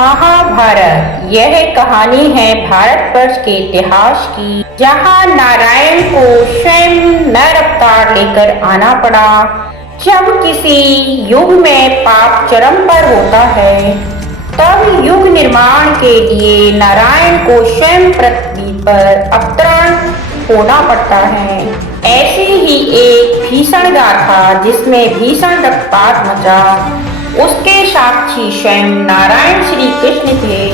महाभारत यह कहानी है भारतवर्ष के इतिहास की, जहां नारायण को स्वयं नर अवतार लेकर आना पड़ा। जब किसी युग में पाप चरम पर होता है, तब युग निर्माण के लिए नारायण को स्वयं पृथ्वी पर अवतरण होना पड़ता है। ऐसी ही एक भीषण गाथा जिसमें भीषण रक्तपात मचा, उसके साक्षी स्वयं नारायण श्री कृष्ण थे।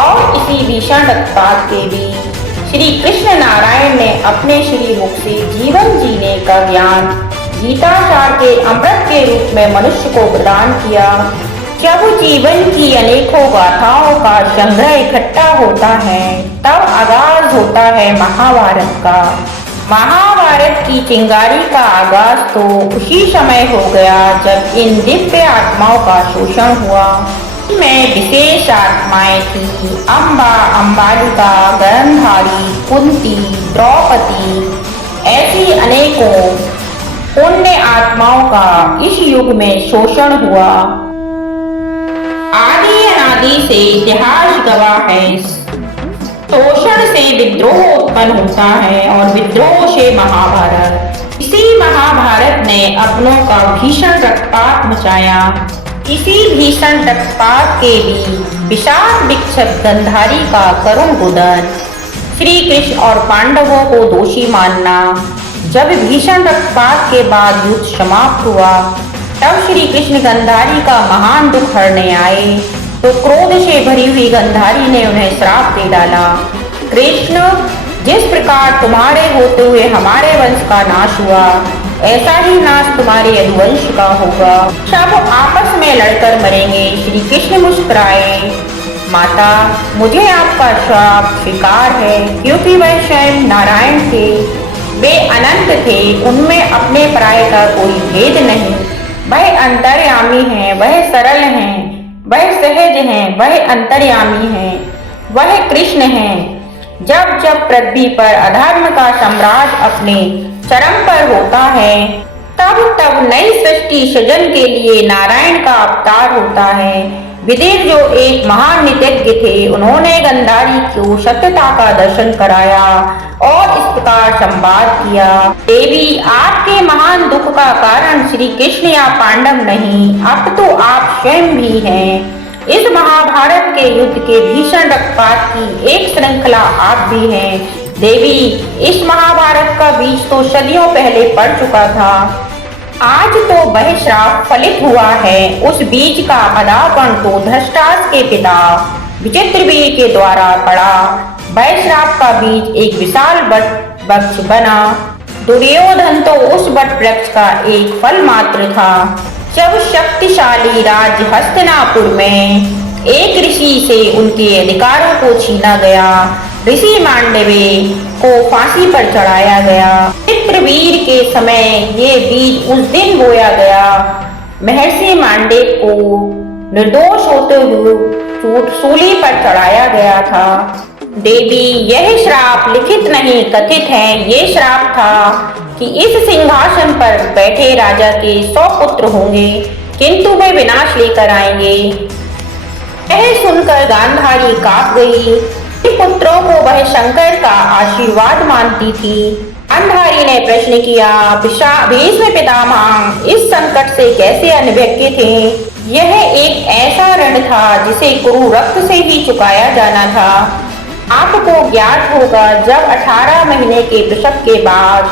और इसी भीषण रक्तपात के बीच श्री कृष्ण नारायण ने अपने श्री मुख से जीवन जीने का ज्ञान गीताचार के अमृत के रूप में मनुष्य को प्रदान किया। जब जीवन की अनेकों गाथाओं का संग्रह इकट्ठा होता है, तब आगाज होता है महाभारत का। महाभारत की चिंगारी का आगाज तो उसी समय हो गया जब इन दिव्य आत्माओं का शोषण हुआ। में विशेष आत्माएं थी अम्बा, अम्बालिका, गंधारी, कुंती, द्रौपदी, ऐसी अनेकों पुण्य आत्माओं का इस युग में शोषण हुआ। आदि अनादि से इतिहास गवाह है, शोषण से विद्रोह उत्पन्न होता है और विद्रोह से महाभारत। इसी महाभारत ने अपनों का भीषण रक्तपात मचाया। इसी भीषण रक्तपात के बीच विषाद विक्षत गंधारी का करुण रुदन, श्री कृष्ण और पांडवों को दोषी मानना। जब भीषण रक्तपात के बाद युद्ध समाप्त हुआ, तब श्री कृष्ण गंधारी का महान दुख हरने आए, तो क्रोध से भरी हुई गंधारी ने उन्हें श्राप दे डाला। कृष्ण, जिस प्रकार तुम्हारे होते हुए हमारे वंश का नाश हुआ, ऐसा ही नाश तुम्हारे यदुवंश का होगा। सब आपस में लड़कर मरेंगे। श्री कृष्ण मुस्कुराए, माता, मुझे आपका श्राप स्वीकार है, क्योंकि वह स्वयं नारायण थे। वे अनंत थे, उनमें अपने पराये का कोई भेद नहीं। वह अंतर्यामी हैं, वह सरल हैं, वह सहज हैं, वह अंतर्यामी हैं, वह कृष्ण हैं। जब जब पृथ्वी पर अधर्म का साम्राज्य अपने चरम पर होता है, तब तब नई सृष्टि सृजन के लिए नारायण का अवतार होता है। विदिर, जो एक महान नीतिज्ञ थे, उन्होंने गंधारी को सत्यता का दर्शन कराया और इस प्रकार संवाद किया। देवी, आपके महान दुख का कारण श्री कृष्ण या पांडव नहीं, अब तो आप स्वयं भी हैं। इस महाभारत के युद्ध के भीषण रक्तपात की एक श्रृंखला आप भी हैं। देवी, इस महाभारत का बीज तो सदियों पहले पड़ चुका था। आज तो वह श्राप फलित हुआ है। उस बीज का अनावरण तो धृतराष्ट्र के पिता विचित्रवीर्य के द्वारा पड़ा। वह श्राप का बीज एक विशाल वट वृक्ष बना। दुर्योधन तो उस वट वृक्ष का एक फल मात्र था। जब शक्तिशाली राज्य हस्तिनापुर में एक ऋषि से उनके अधिकारों को छीना गया, ऋषि मांडव्य को फांसी पर चढ़ाया गया। चित्रवीर के समय ये बीज उस दिन बोया गया। महर्षि मांडव्य को निर्दोष होते हुए सूली पर चढ़ाया गया था। देवी, यह श्राप लिखित नहीं कथित है। ये श्राप था कि इस सिंहासन पर बैठे राजा के 100 पुत्र होंगे, किंतु वे विनाश लेकर आएंगे। यह सुनकर गांधारी कांप गई। पुत्रों को वह शंकर का आशीर्वाद मानती थी। गांधारी ने प्रश्न किया, भीष्म पितामह इस संकट से कैसे अनभिज्ञ थे? यह एक ऐसा ऋण था जिसे कुरु रक्त से ही चुकाया जाना था। आपको ज्ञात होगा, जब 18 महीने के प्रसव के बाद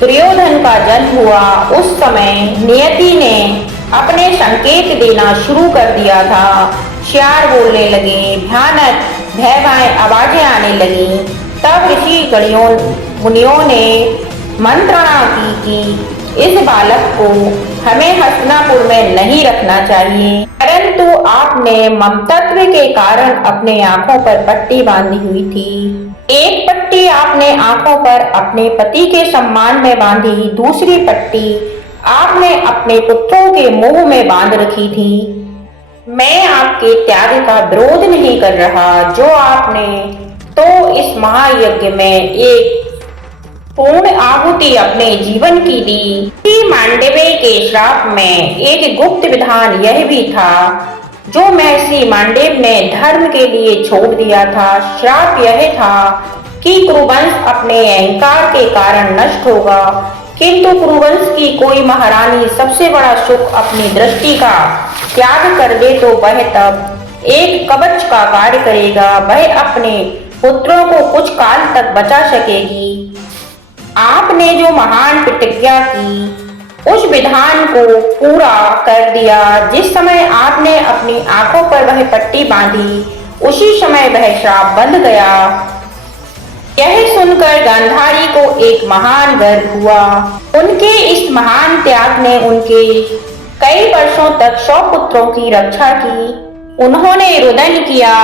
दुर्योधन का जन्म हुआ, उस समय नियति ने अपने संकेत देना शुरू कर दिया था। शियार बोलने लगे, भयानक भयावह आवाजें आने लगी। तब ऋषि गणों मुनियों ने मंत्रणा की कि इस बालक को हमें हस्तिनापुर में नहीं रखना चाहिए, परंतु आपने ममतत्व के कारण अपने आंखों पर पट्टी बांधी हुई थी। एक पट्टी आपने आंखों पर अपने पति के सम्मान में बांधी, दूसरी पट्टी आपने अपने पुत्रों के मुंह में बांध रखी थी। मैं आपके त्याग का विरोध नहीं कर रहा, जो आपने तो इस महायज्ञ में एक पूर्ण आहुति अपने जीवन की दी। मांडव्य के श्राप में एक गुप्त विधान यह भी था जो महर्षि मांडव ने धर्म के लिए छोड़ दिया था। श्राप यह था कि कुरुवंश अपने अहंकार के कारण नष्ट होगा, किंतु कुरुवंश की कोई महारानी सबसे बड़ा सुख अपनी दृष्टि का त्याग कर दे तो वह तब एक कवच का कार्य करेगा। वह अपने पुत्रों को कुछ काल तक बचा सकेगी। आपने जो महान प्रतिज्ञा की उस विधान को पूरा कर दिया। जिस समय आपने अपनी आंखों पर वह पट्टी बांधी उसी समय वह श्राप बंध गया। यह सुनकर गांधारी को एक महान गर्व हुआ। उनके इस महान त्याग ने उनके कई वर्षों तक 100 पुत्रों की रक्षा की। उन्होंने रुदन किया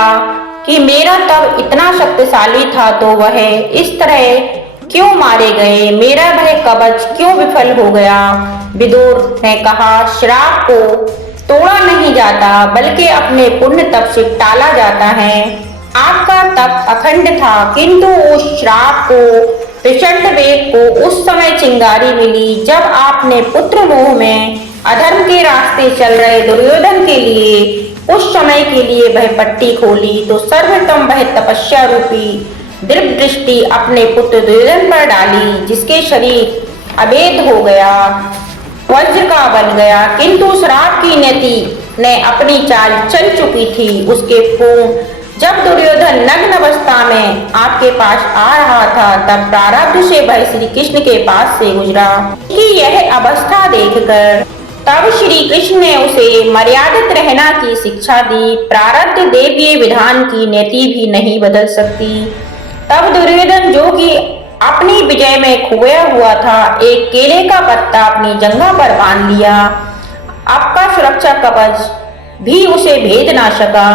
कि मेरा तब इतना शक्तिशाली था तो वह इस तरह क्यों मारे गए, मेरा वह कवच क्यों विफल हो गया। विदुर ने कहा, श्राप को तोड़ा नहीं जाता बल्कि अपने पुण्य तप से टाला जाता है। आपका तप अखंड था, किंतु उस श्राप को प्रचंड वेग को उस समय चिंगारी मिली जब आपने पुत्र मोह में अधर्म के रास्ते चल रहे दुर्योधन के लिए उस समय के लिए वह पट्टी खोली तो सर्वप्रथम वह तपस्या रूपी दिव्य दृष्टि अपने पुत्र दुर्योधन पर डाली, जिसके शरीर अभेद हो गया, वज्र का बन गया। किंतु श्राप की नीति ने अपनी चाल चल चुकी थी। उसके पूर्ण जब दुर्योधन नग्न अवस्था में आपके पास आ रहा था तब प्रारब्ध से वह श्री कृष्ण के पास से गुजरा कि यह अवस्था देखकर तब श्री कृष्ण ने उसे मर्यादित रहना की शिक्षा दी। प्रारब्ध देवीय विधान की नीति भी नहीं बदल सकती। तब दुर्योधन जो कि अपनी विजय में खोया हुआ था एक केले का पत्ता अपनी जंघा पर बांध लिया। आपका सुरक्षा कवच भी उसे भेद ना सका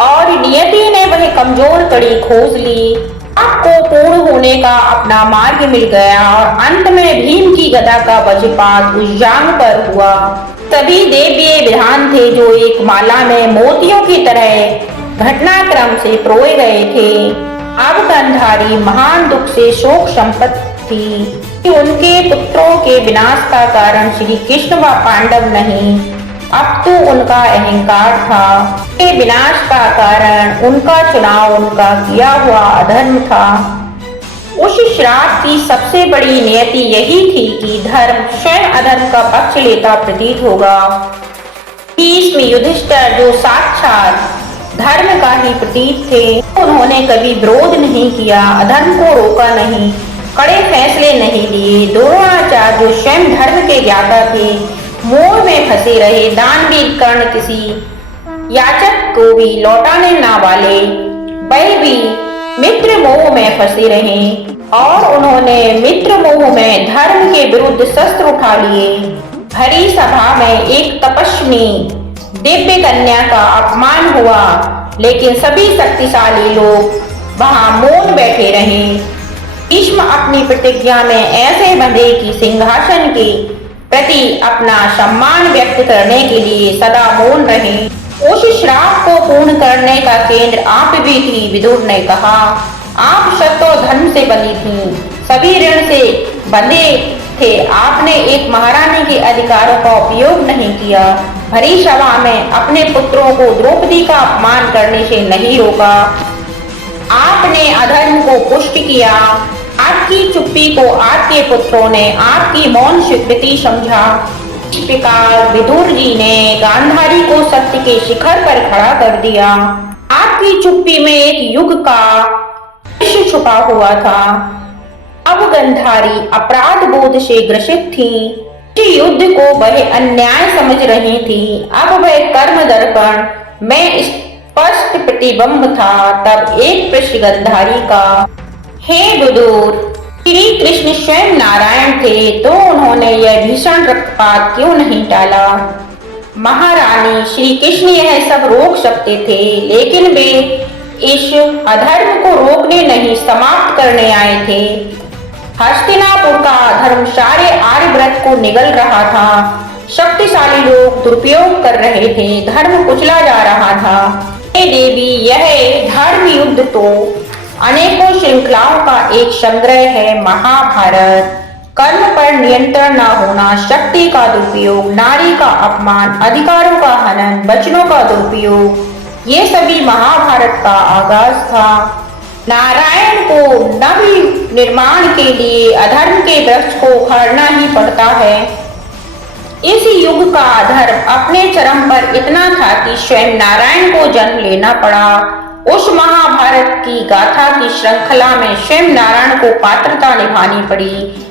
और नियति ने वह कमजोर कड़ी खोज ली। आपको पूर्ण होने का अपना मार्ग मिल गया और अंत में भीम की गदा का वज्रपात उस जांग पर हुआ। सभी देवीय विधान थे जो एक माला में मोतियों की तरह घटनाक्रम से परोए गए थे। अब गांधारी महान दुख से शोक संपन्न थी कि उनके पुत्रों के विनाश का कारण श्री कृष्ण व पांडव नहीं, अब तो उनका अहंकार था। के विनाश का कारण उनका चुनाव, उनका किया हुआ अधर्म था। उस श्राप की सबसे बड़ी नियति यही थी कि धर्म स्वयं अधर्म का पक्ष लेता प्रतीत होगा। भीष्म, युधिष्ठिर जो साक्षात धर्म का ही प्रतीक थे, उन्होंने कभी विरोध नहीं किया, अधर्म को रोका नहीं, कड़े फैसले नहीं लिए। द्रोणाचार्य जो स्वयं धर्म के ज्ञाता थे मोह में फंसे रहे। दानवीर कर्ण किसी याचक को भी लौटाने ना वाले, वह भी मित्र मोह में फंसे रहे और उन्होंने मित्र मोह में धर्म के विरुद्ध शस्त्र उठा लिए। भरी सभा में एक तपस्विनी दिव्य कन्या का अपमान हुआ, लेकिन सभी शक्तिशाली लोग वहां मौन बैठे रहे। भीष्म अपनी प्रतिज्ञा में ऐसे बंधे कि सिंहासन के प्रति अपना सम्मान व्यक्त करने के लिए सदा मौन रहे। उस श्राप को पूर्ण करने का केंद्र आप भी थी। विदुर ने कहा, आप सत्य और धर्म से बंधी थी, सभी ऋण से बंधे थे। आपने एक महारानी के अधिकारों का उपयोग नहीं किया। भरी सभा में अपने पुत्रों को द्रौपदी का अपमान करने से नहीं रोका। आपने अधर्म को पुष्ट किया। आपकी चुप्पी को आपके पुत्रों ने आपकी मौन स्वीकृति समझा। इस प्रकार विदुर जी ने गांधारी को सत्य के शिखर पर खड़ा कर दिया। आपकी चुप्पी में एक युग का विश्व छुपा हुआ था। अब गांधारी अपराध बोध से ग्रसित थी। इस युद्ध को वह अन्याय समझ रही थी। अब वह कर्म दर्पण में स्पष्ट प्रतिबिंब था। तब एक प्रश्न गांधारी का, हे विदुर, श्री कृष्ण स्वयं नारायण थे तो उन्होंने यह भीषण रक्तपात क्यों नहीं टाला। महारानी, श्री कृष्ण यह सब रोक सकते थे, लेकिन वे इस अधर्म को रोकने नहीं समाप्त करने आए थे। हस्तिनापुर का अधर्म सारे आर्यव्रत को निगल रहा था। शक्तिशाली लोग दुरुपयोग कर रहे थे, धर्म कुचला जा रहा था। हे देवी, यह धर्म युद्ध तो अनेकों श्रृंखलाओं का एक संग्रह है। महाभारत कर्म पर नियंत्रण न होना, शक्ति का दुरुपयोग, नारी का अपमान, अधिकारों का हनन, वचनों का दुरुपयोग, ये सभी महाभारत का आगाज था। नारायण को नव निर्माण के लिए अधर्म के वृक्ष को उखाड़ना ही पड़ता है। इस युग का अधर्म अपने चरम पर इतना था कि स्वयं नारायण को जन्म लेना पड़ा। उस महाभारत की गाथा की श्रृंखला में स्वयं नारायण को पात्रता निभानी पड़ी।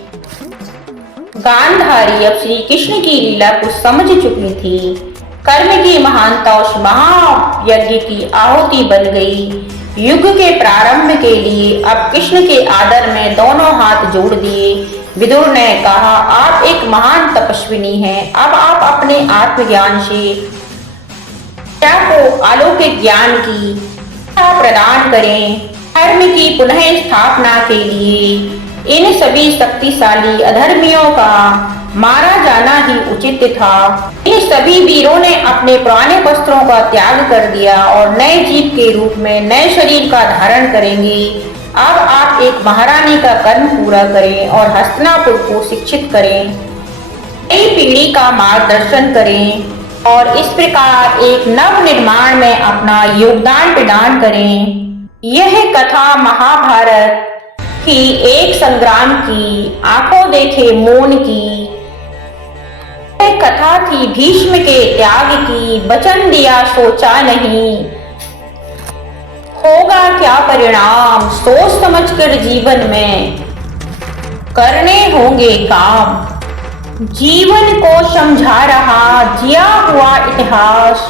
गांधारी अब श्री कृष्ण की लीला को समझ चुकी थी। कर्म की महानता उस महायज्ञ की आहुति बन गई। युग के प्रारंभ के लिए अब कृष्ण के आदर में दोनों हाथ जोड़ दिए। विदुर ने कहा, आप एक महान तपस्विनी हैं। अब आप अपने आत्मज्ञान से प्रजा को अलौकिक ज्ञान की प्रदान करें। धर्म की पुनः स्थापना के लिए इन सभी शक्तिशाली अधर्मियों का मारा जाना ही उचित था। इन सभी वीरों ने अपने पुराने वस्त्रों का त्याग कर दिया और नए जीव के रूप में नए शरीर का धारण करेंगे। अब आप एक महारानी का कर्म पूरा करें और हस्तिनापुर को शिक्षित करें, नई पीढ़ी का मार्गदर्शन करें और इस प्रकार एक नव निर्माण में अपना योगदान प्रदान करें। यह कथा महाभारत की एक संग्राम की, आंखों देखे मौन की यह कथा थी भीष्म के त्याग की। वचन दिया सोचा नहीं, होगा क्या परिणाम, सोच समझकर जीवन में करने होंगे काम। जीवन को समझा रहा जिया हुआ इतिहास,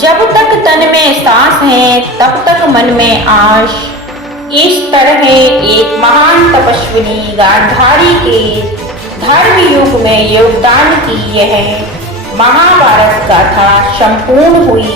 जब तक तन में सांस है तब तक मन में आश। इस तरह एक महान तपस्विनी गांधारी के धर्म युग में योगदान की यह महाभारत गाथा संपूर्ण हुई।